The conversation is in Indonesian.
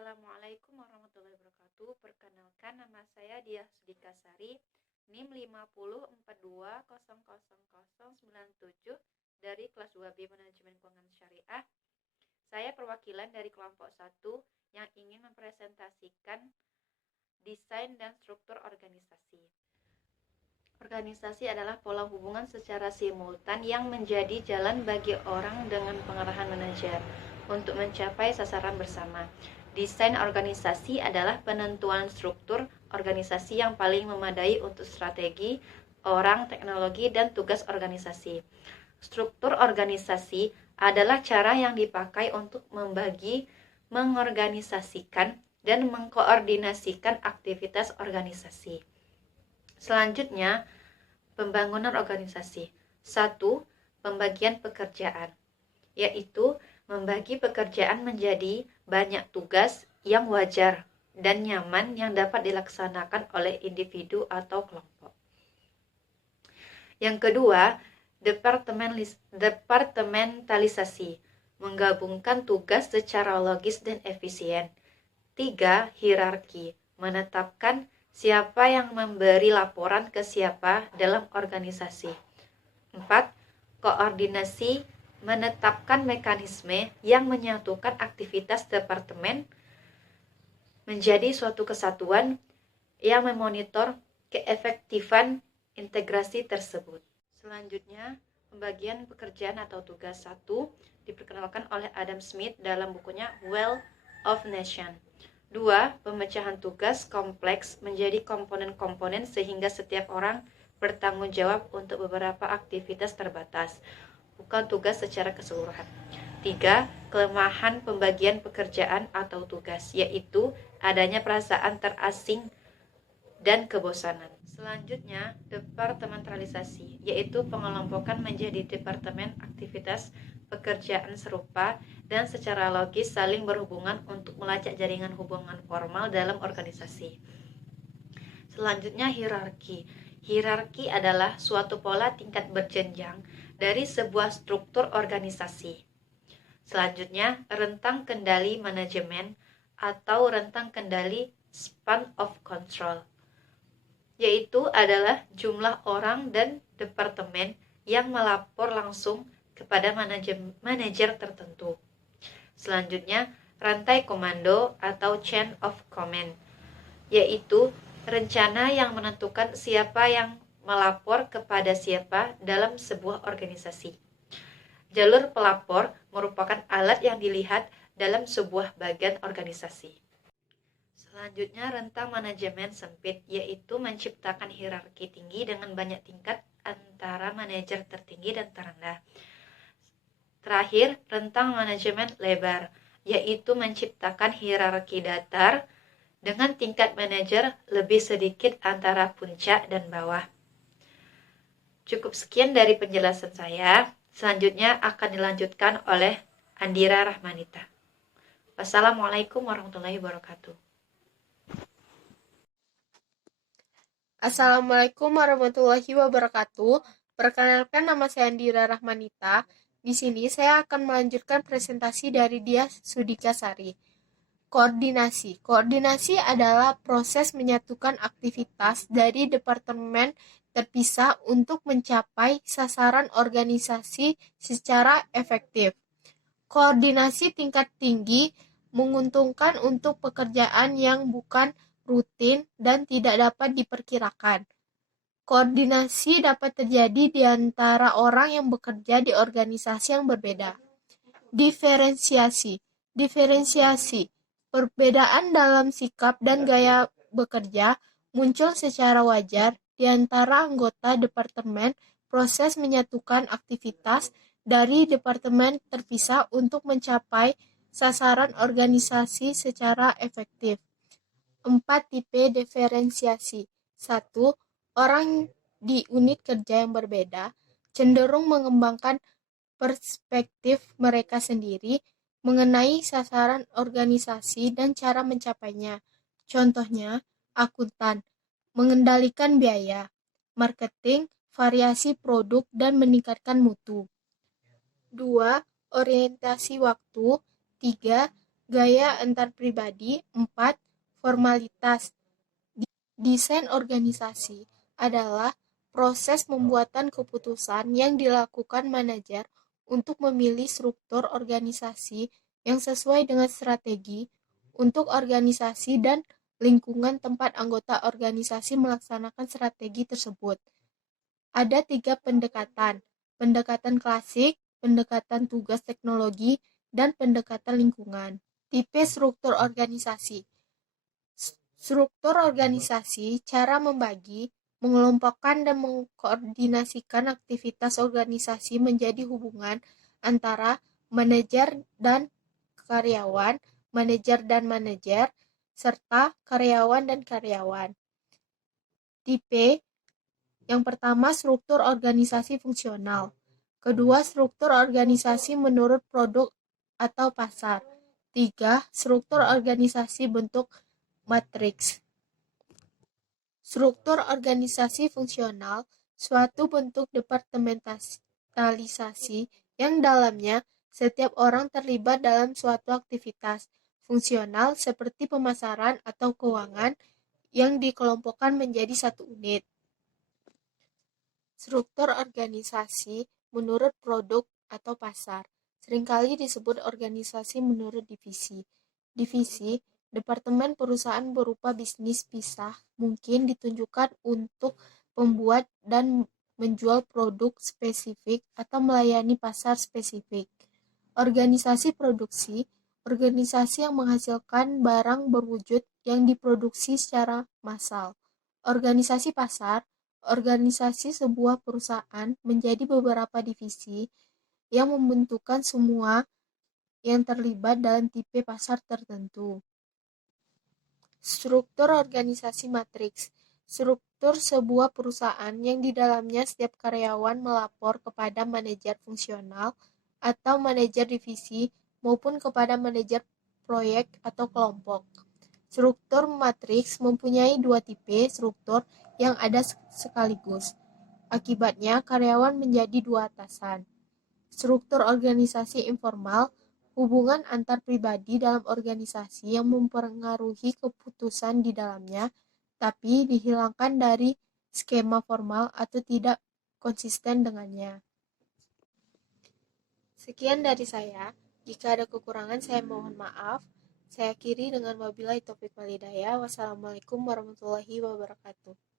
Assalamualaikum warahmatullahi wabarakatuh. Perkenalkan, nama saya Diah Sudikasari, NIM 5042000097 dari kelas 2B Manajemen Keuangan Syariah. Saya perwakilan dari kelompok 1 yang ingin mempresentasikan desain dan struktur organisasi. Organisasi adalah pola hubungan secara simultan yang menjadi jalan bagi orang dengan pengarahan manajer untuk mencapai sasaran bersama. Desain organisasi adalah penentuan struktur organisasi yang paling memadai untuk strategi, orang, teknologi, dan tugas organisasi. Struktur organisasi adalah cara yang dipakai untuk membagi, mengorganisasikan, dan mengkoordinasikan aktivitas organisasi. Selanjutnya, pembangunan organisasi. 1. Pembagian pekerjaan, yaitu membagi pekerjaan menjadi banyak tugas yang wajar dan nyaman yang dapat dilaksanakan oleh individu atau kelompok. Yang kedua, departementalisasi, menggabungkan tugas secara logis dan efisien. 3. Hierarki, menetapkan siapa yang memberi laporan ke siapa dalam organisasi. 4. Koordinasi, menetapkan mekanisme yang menyatukan aktivitas departemen menjadi suatu kesatuan yang memonitor keefektifan integrasi tersebut. Selanjutnya, pembagian pekerjaan atau tugas. 1. Diperkenalkan oleh Adam Smith dalam bukunya Wealth of Nations. 2. Pemecahan tugas kompleks menjadi komponen-komponen sehingga setiap orang bertanggung jawab untuk beberapa aktivitas terbatas, bukan tugas secara keseluruhan. 3. Kelemahan pembagian pekerjaan atau tugas, yaitu adanya perasaan terasing dan kebosanan. Selanjutnya, departementalisasi, yaitu pengelompokan menjadi departemen aktivitas pekerjaan serupa dan secara logis saling berhubungan untuk melacak jaringan hubungan formal dalam organisasi. Selanjutnya, hierarki. Hierarki adalah suatu pola tingkat berjenjang dari sebuah struktur organisasi. Selanjutnya, rentang kendali manajemen atau rentang kendali span of control, yaitu adalah jumlah orang dan departemen yang melapor langsung kepada manajer tertentu. Selanjutnya, rantai komando atau chain of command, yaitu rencana yang menentukan siapa yang melapor kepada siapa dalam sebuah organisasi. Jalur pelapor merupakan alat yang dilihat dalam sebuah bagian organisasi. Selanjutnya, rentang manajemen sempit, yaitu menciptakan hierarki tinggi dengan banyak tingkat antara manajer tertinggi dan terendah. Terakhir, rentang manajemen lebar, yaitu menciptakan hierarki datar dengan tingkat manajer lebih sedikit antara puncak dan bawah. Cukup sekian dari penjelasan saya. Selanjutnya akan dilanjutkan oleh Andira Rahmanita. Wassalamualaikum warahmatullahi wabarakatuh. Assalamualaikum warahmatullahi wabarakatuh. Perkenalkan, nama saya Andira Rahmanita. Di sini saya akan melanjutkan presentasi dari Diah Sudikasari. Koordinasi. Koordinasi adalah proses menyatukan aktivitas dari departemen terpisah untuk mencapai sasaran organisasi secara efektif. Koordinasi tingkat tinggi menguntungkan untuk pekerjaan yang bukan rutin dan tidak dapat diperkirakan. Koordinasi dapat terjadi di antara orang yang bekerja di organisasi yang berbeda. Diferensiasi. Perbedaan dalam sikap dan gaya bekerja muncul secara wajar di antara anggota departemen. Proses menyatukan aktivitas dari departemen terpisah untuk mencapai sasaran organisasi secara efektif. 4 tipe diferensiasi. 1. Orang di unit kerja yang berbeda cenderung mengembangkan perspektif mereka sendiri mengenai sasaran organisasi dan cara mencapainya. Contohnya, akuntan, mengendalikan biaya, marketing, variasi produk, dan meningkatkan mutu. 2. Orientasi waktu. 3. Gaya antar pribadi. 4. Formalitas. Desain organisasi adalah proses pembuatan keputusan yang dilakukan manajer untuk memilih struktur organisasi yang sesuai dengan strategi untuk organisasi dan lingkungan tempat anggota organisasi melaksanakan strategi tersebut. Ada 3 pendekatan: pendekatan klasik, pendekatan tugas teknologi, dan pendekatan lingkungan. Tipe struktur organisasi. Struktur organisasi, cara membagi, mengelompokkan dan mengkoordinasikan aktivitas organisasi menjadi hubungan antara manajer dan karyawan, manajer dan manajer, serta karyawan dan karyawan. Tipe yang pertama, struktur organisasi fungsional. Kedua, struktur organisasi menurut produk atau pasar. 3. Struktur organisasi bentuk matriks. Struktur organisasi fungsional suatu bentuk departementalisasi yang dalamnya setiap orang terlibat dalam suatu aktivitas fungsional seperti pemasaran atau keuangan yang dikelompokkan menjadi satu unit. Struktur organisasi menurut produk atau pasar seringkali disebut organisasi menurut divisi. Divisi departemen perusahaan berupa bisnis pisah mungkin ditunjukkan untuk membuat dan menjual produk spesifik atau melayani pasar spesifik. Organisasi produksi, organisasi yang menghasilkan barang berwujud yang diproduksi secara massal. Organisasi pasar, organisasi sebuah perusahaan menjadi beberapa divisi yang membentukkan semua yang terlibat dalam tipe pasar tertentu. Struktur organisasi matriks. Struktur sebuah perusahaan yang di dalamnya setiap karyawan melapor kepada manajer fungsional atau manajer divisi maupun kepada manajer proyek atau kelompok. Struktur matriks mempunyai 2 tipe struktur yang ada sekaligus. Akibatnya, karyawan menjadi 2 atasan. Struktur organisasi informal, hubungan antar pribadi dalam organisasi yang mempengaruhi keputusan di dalamnya, tapi dihilangkan dari skema formal atau tidak konsisten dengannya. Sekian dari saya. Jika ada kekurangan, saya mohon maaf. Saya akhiri dengan wabillahi taufiq wal hidayah. Wassalamualaikum warahmatullahi wabarakatuh.